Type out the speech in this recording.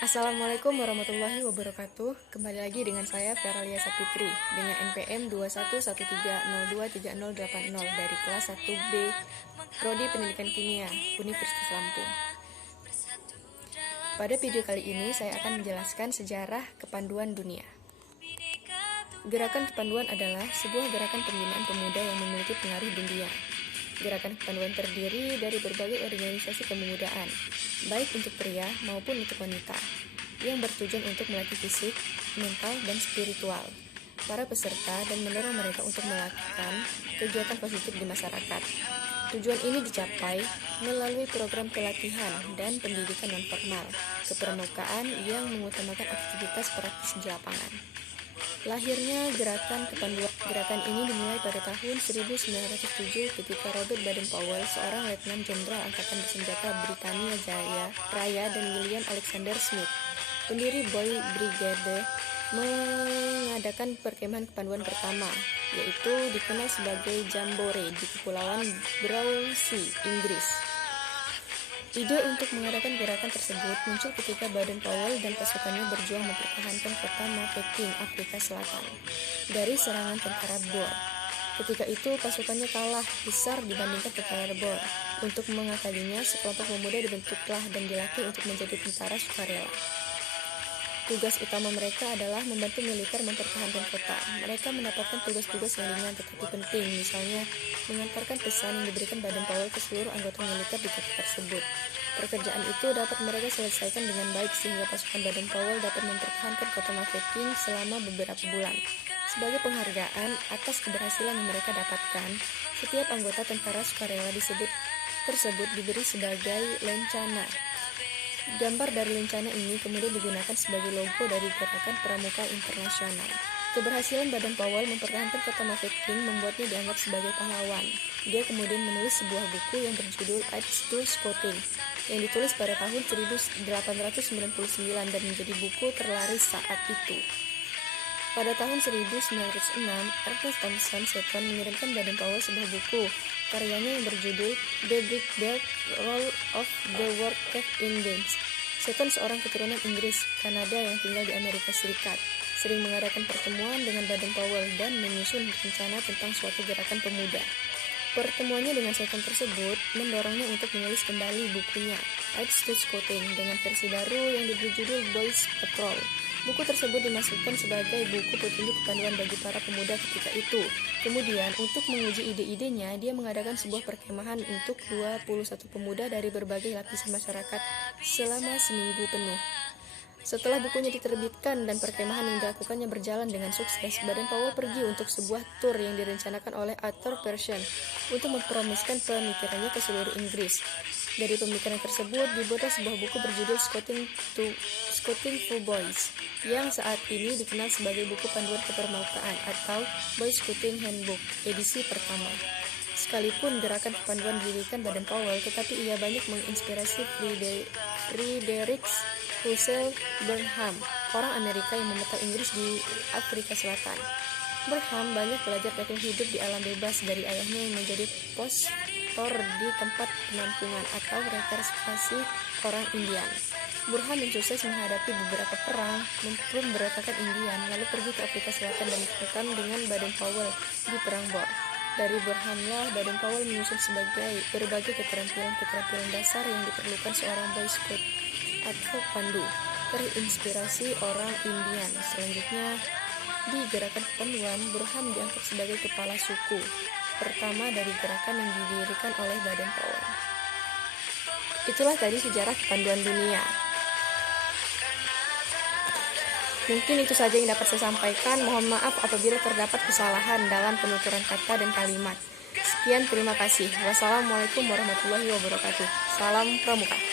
Assalamualaikum warahmatullahi wabarakatuh. Kembali lagi dengan saya Veralia Sapitri dengan NPM 2113023080 dari kelas 1B Prodi Pendidikan Kimia Universitas Lampung. Pada video kali ini saya akan menjelaskan sejarah kepanduan dunia. Gerakan kepanduan adalah sebuah gerakan pembinaan pemuda yang memiliki pengaruh dunia. Gerakan kepanduan terdiri dari berbagai organisasi kepemudaan, baik untuk pria maupun untuk wanita, yang bertujuan untuk melatih fisik, mental, dan spiritual para peserta dan mendorong mereka untuk melakukan kegiatan positif di masyarakat. Tujuan ini dicapai melalui program pelatihan dan pendidikan non-formal kepramukaan yang mengutamakan aktivitas praktis di lapangan. Lahirnya gerakan kepanduan. Gerakan ini dimulai pada tahun 1907 ketika Robert Baden-Powell, seorang letnan jenderal angkatan bersenjata Britania Raya, dan William Alexander Smith, pendiri Boy Brigade, mengadakan perkemahan kepanduan pertama, yaitu dikenal sebagai Jamboree di Kepulauan Brownsea, Inggris. Ide untuk mengadakan gerakan tersebut muncul ketika Baden-Powell dan pasukannya berjuang mempertahankan kota Mafeking, Afrika Selatan, dari serangan tentara Boer. Ketika itu pasukannya kalah besar dibandingkan tentara Boer. Untuk mengakalinya, sekelompok pemuda dibentuklah dan dilatih untuk menjadi tentara sukarela. Tugas utama mereka adalah membantu militer mempertahankan kota. Mereka mendapatkan tugas-tugas yang ringan tetapi penting, misalnya mengantarkan pesan yang diberikan Baden-Powell ke seluruh anggota militer di kota tersebut. Pekerjaan itu dapat mereka selesaikan dengan baik sehingga pasukan Baden-Powell dapat mempertahankan kota Mafeking selama beberapa bulan. Sebagai penghargaan atas keberhasilan yang mereka dapatkan, setiap anggota tentara sukarela tersebut diberi sebagai lencana. Gambar dari lencana ini kemudian digunakan sebagai logo dari Gerakan Pramuka Internasional. Keberhasilan Baden-Powell mempertahankan kota Mafeking membuatnya dianggap sebagai pahlawan. Dia kemudian menulis sebuah buku yang berjudul Aids to Scouting, yang ditulis pada tahun 1899 dan menjadi buku terlaris saat itu. Pada tahun 1906, Ernest Thompson Seton mengirimkan Baden-Powell sebuah buku karyanya yang berjudul The Big Belt Roll of the World Cave Indians. Seton, seorang keturunan Inggris Kanada yang tinggal di Amerika Serikat, sering mengadakan pertemuan dengan Baden-Powell dan menyusun rencana tentang suatu gerakan pemuda. Pertemuannya dengan Seton tersebut mendorongnya untuk menulis kembali bukunya Aids to Scouting dengan versi baru yang diberi judul Boys Patrol. Buku tersebut dimasukkan sebagai buku petunjuk kepanduan bagi para pemuda ketika itu. Kemudian, untuk menguji ide-idenya, dia mengadakan sebuah perkemahan untuk 21 pemuda dari berbagai lapisan masyarakat selama seminggu penuh. Setelah bukunya diterbitkan dan perkemahan yang dilakukannya berjalan dengan sukses, Baden-Powell pergi untuk sebuah tur yang direncanakan oleh Arthur Persson untuk mempromosikan pemikirannya ke seluruh Inggris. Dari pemikiran tersebut dibuatlah sebuah buku berjudul Scouting for Boys, yang saat ini dikenal sebagai buku panduan kepramukaan atau Boy Scouting Handbook, edisi pertama. Sekalipun gerakan kepanduan didirikan Baden-Powell, tetapi ia banyak menginspirasi Frederick Russell Burnham, orang Amerika yang memantau Inggris di Afrika Selatan. Burnham banyak belajar teknik hidup di alam bebas dari ayahnya yang menjadi pastor di tempat penampungan atau reservasi orang Indian. Burnham yang sukses menghadapi beberapa perang memberontakkan Indian, lalu pergi ke Afrika Selatan dan bertemu dengan Baden-Powell di Perang Boer. Dari Burnhamlah Baden-Powell menyusun berbagai keterampilan dasar yang diperlukan seorang Boy Scout atau pandu, terinspirasi orang Indian. Selanjutnya, di gerakan kepanduan, Burnham diangkat sebagai kepala suku pertama dari gerakan yang didirikan oleh Baden-Powell. Itulah tadi sejarah kepanduan dunia. Mungkin itu saja yang dapat saya sampaikan. Mohon maaf apabila terdapat kesalahan dalam penuturan kata dan kalimat. Sekian, terima kasih. Wassalamualaikum warahmatullahi wabarakatuh. Salam Pramuka.